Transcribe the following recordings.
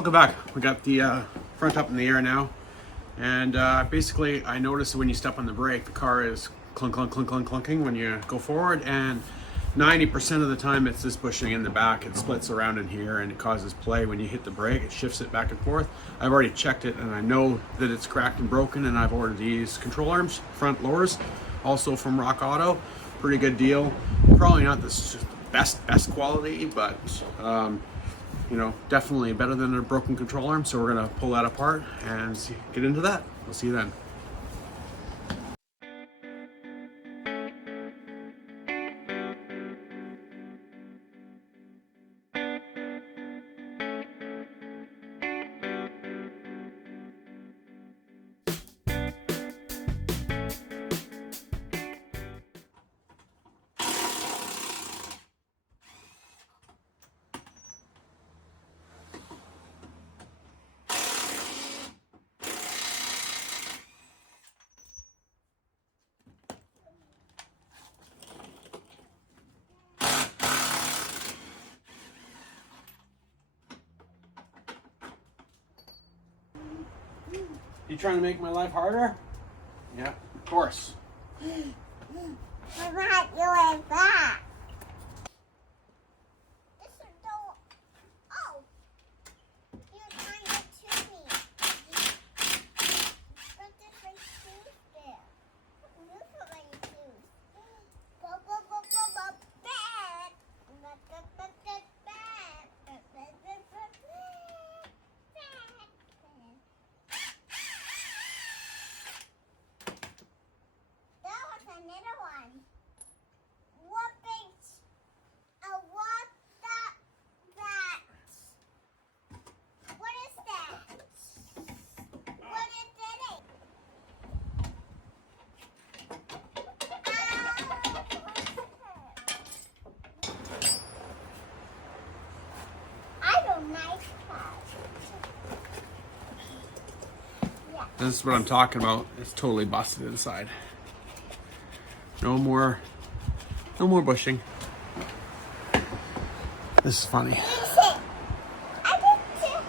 Welcome back. We got the front up in the air now, and basically I noticed when you step on the brake, the car is clunk, clunk, clunk, clunk, clunking when you go forward, and 90% of the time it's this bushing in the back. It splits around in here and it causes play. When you hit the brake, it shifts it back and forth. I've already checked it and I know that it's cracked and broken, and I've ordered these control arms, front lowers, also from Rock Auto. Pretty good deal. Probably not the best quality, but you know, definitely better than a broken control arm. So we're gonna pull that apart and get into that. We'll see you then. You trying to make my life harder? Yeah, of course. I'm not doing that. This is so... Oh! You're trying to chew me. But there's my tooth there. Look at my tooth. Bop, bop, bop, bop, bop. Bad. Bop, bop, bop, bop, bad. Bop, bop, bop, bop, bad. That was another one. What makes what that? What is that? What is it? I don't like that. Yeah. This is what I'm talking about. It's totally busted inside. No more bushing. This is funny. Listen, I did too.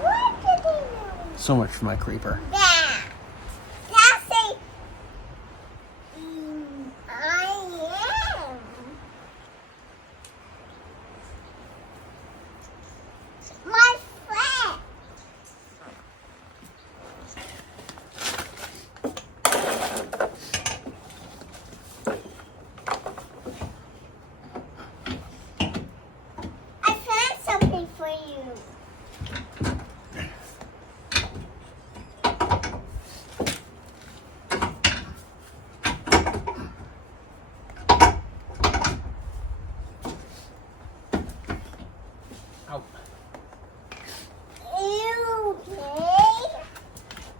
What did they do? So much for my creeper. That. That's a. I am. My friend. I found something for you. Ow. You okay?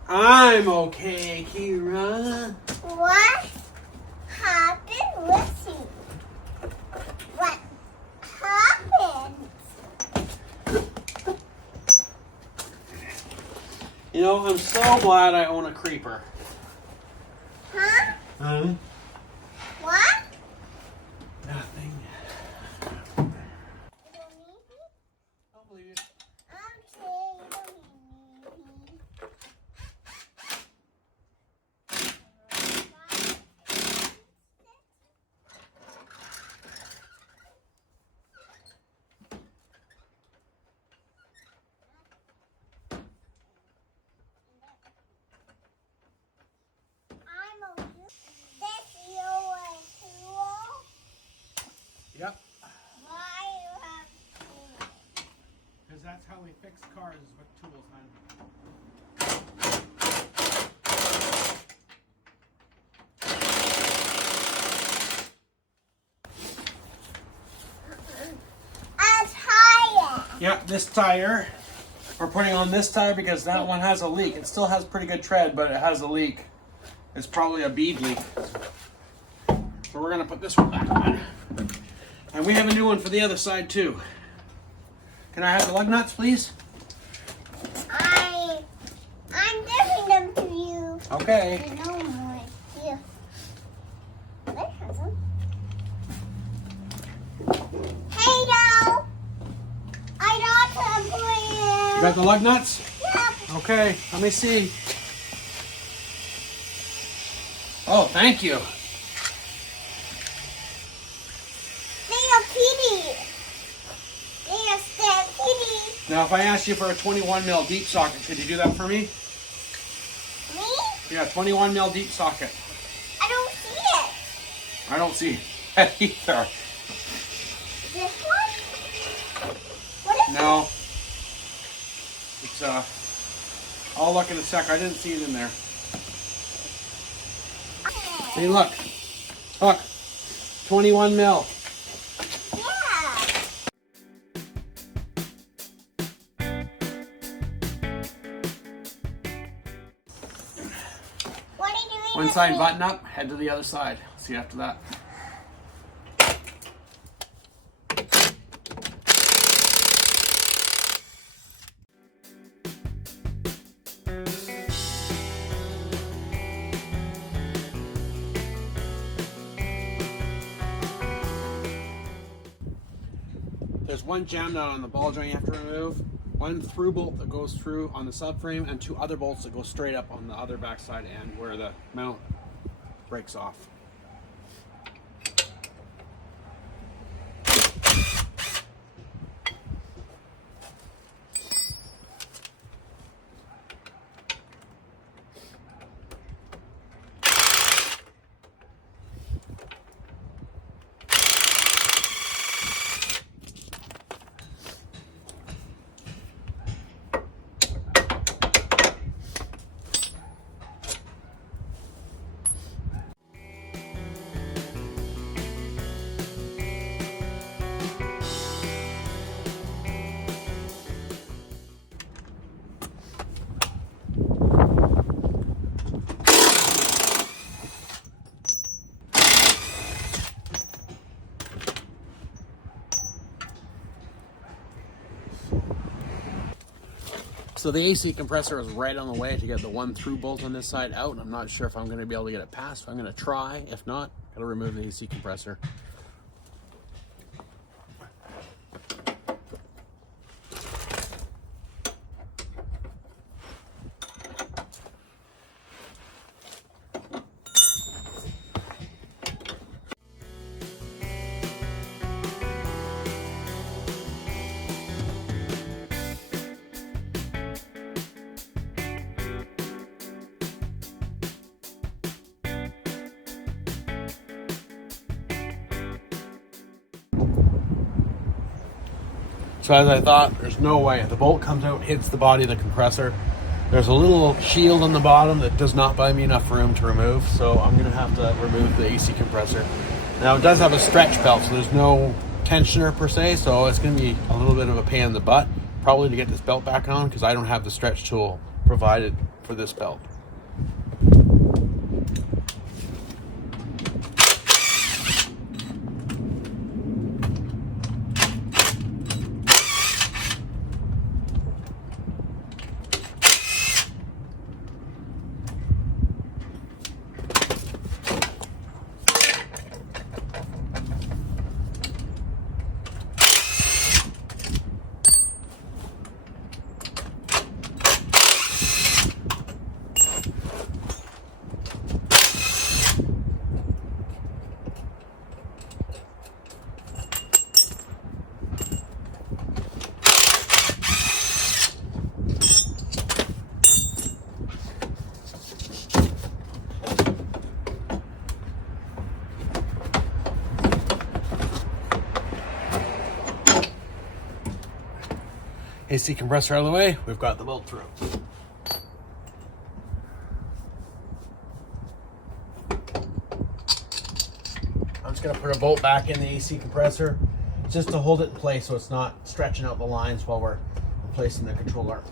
I'm okay, Kira. What happened with you? What happened? You know, I'm so glad I own a creeper. Huh? What? Nothing. You don't need me? Don't believe you. Okay, you don't need me. I'm okay. This your tool? Yep. Why you have tools? Because that's how we fix cars, is with tools, man. A tire. Yep, this tire. We're putting on this tire because that one has a leak. It still has pretty good tread, but it has a leak. It's probably a bead leak. So we're gonna put this one back on. And we have a new one for the other side too. Can I have the lug nuts, please? I'm giving them to you. Okay. I know more. Here. That has them. Hey, You got the lug nuts? Yep. Okay, let me see. Oh, thank you. They are kitty. They are still kitty. Now, if I asked you for a 21 mil deep socket, could you do that for me? Me? Yeah, 21 mil deep socket. I don't see it. I don't see that either. This one? What is No. It's I'll look in a sec. I didn't see it in there. Hey, look. Look. 21 mil. Yeah. What are you doing? One with side me? button up, head to the other side. See you after that. There's one jam nut on the ball joint you have to remove, one through bolt that goes through on the subframe, and two other bolts that go straight up on the other backside end where the mount breaks off. So the AC compressor is right on the way to get the one through bolt on this side out, and I'm not sure if I'm going to be able to get it past. I'm going to try. If not, got to remove the AC compressor. So as I thought, there's no way. The bolt comes out, hits the body of the compressor. There's a little shield on the bottom that does not buy me enough room to remove, so I'm going to have to remove the AC compressor. Now it does have a stretch belt, so there's no tensioner per se, so it's going to be a little bit of a pain in the butt, probably to get this belt back on, because I don't have the stretch tool provided for this belt. AC compressor out of the way, we've got the bolt through. I'm just going to put a bolt back in the AC compressor just to hold it in place so it's not stretching out the lines while we're replacing the controller.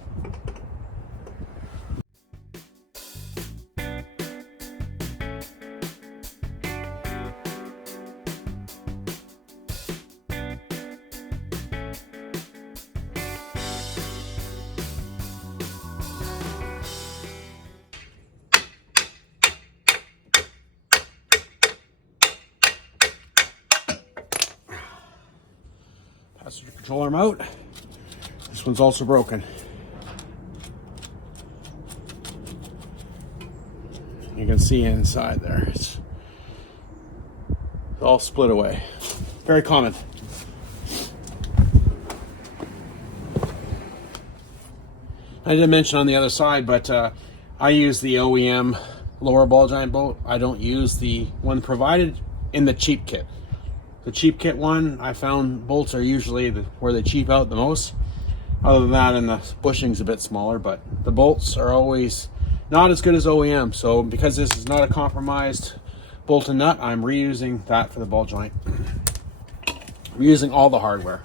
Passenger control arm out. This one's also broken. You can see inside there. It's all split away. Very common. I didn't mention on the other side, but I use the OEM lower ball joint bolt. I don't use the one provided in the cheap kit. The cheap kit one, I found bolts are usually where they cheap out the most. Other than that, and the bushing's a bit smaller, but the bolts are always not as good as OEM. So because this is not a compromised bolt and nut, I'm reusing that for the ball joint. I'm using all the hardware.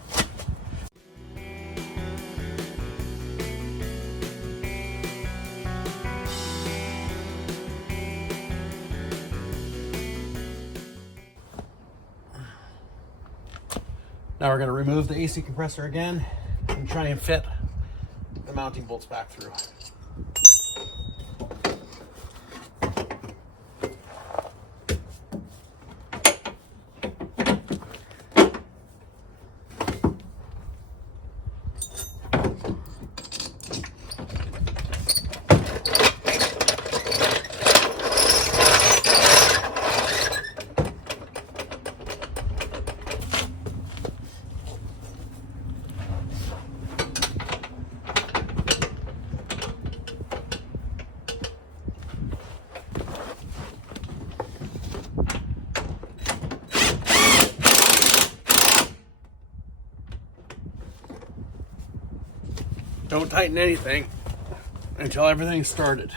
Now we're going to remove the AC compressor again and try and fit the mounting bolts back through. Don't tighten anything until everything's started.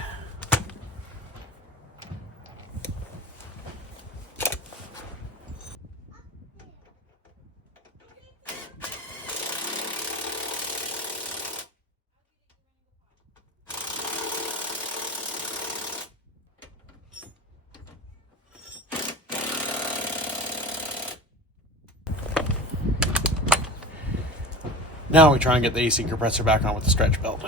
Now we try and get the AC compressor back on with the stretch belt.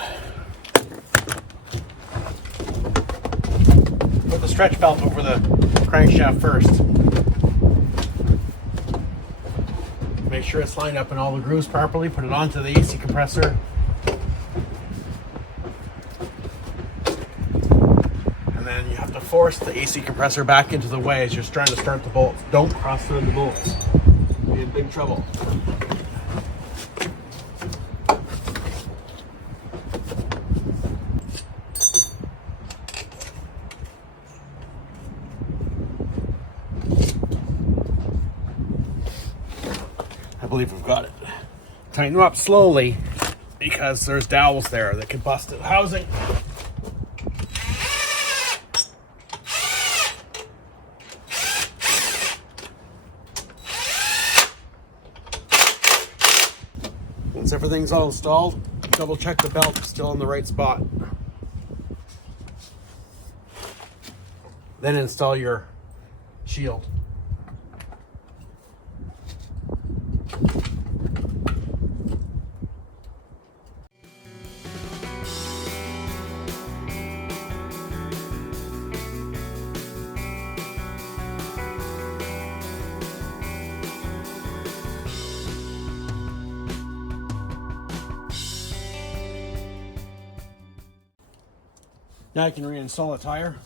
Put the stretch belt over the crankshaft first. Make sure it's lined up in all the grooves properly. Put it onto the AC compressor. And then you have to force the AC compressor back into the way as you're trying to start the bolts. Don't cross thread the bolts. You'll be in big trouble. I believe we've got it. Tighten them up slowly because there's dowels there that could bust the housing. Once everything's all installed, double check the belt is still in the right spot. Then install your shield. Now I can reinstall a tire,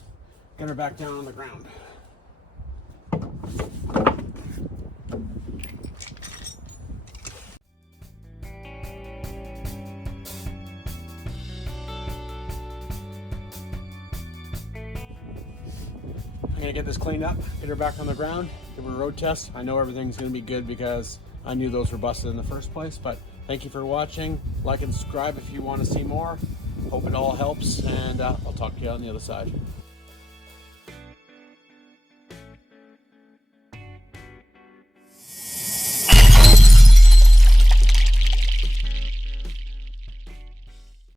get her back down on the ground. I'm gonna get this cleaned up, get her back on the ground, give her a road test. I know everything's gonna be good because I knew those were busted in the first place, but thank you for watching. Like and subscribe if you want to see more. Hope it all helps, and I'll talk to you on the other side.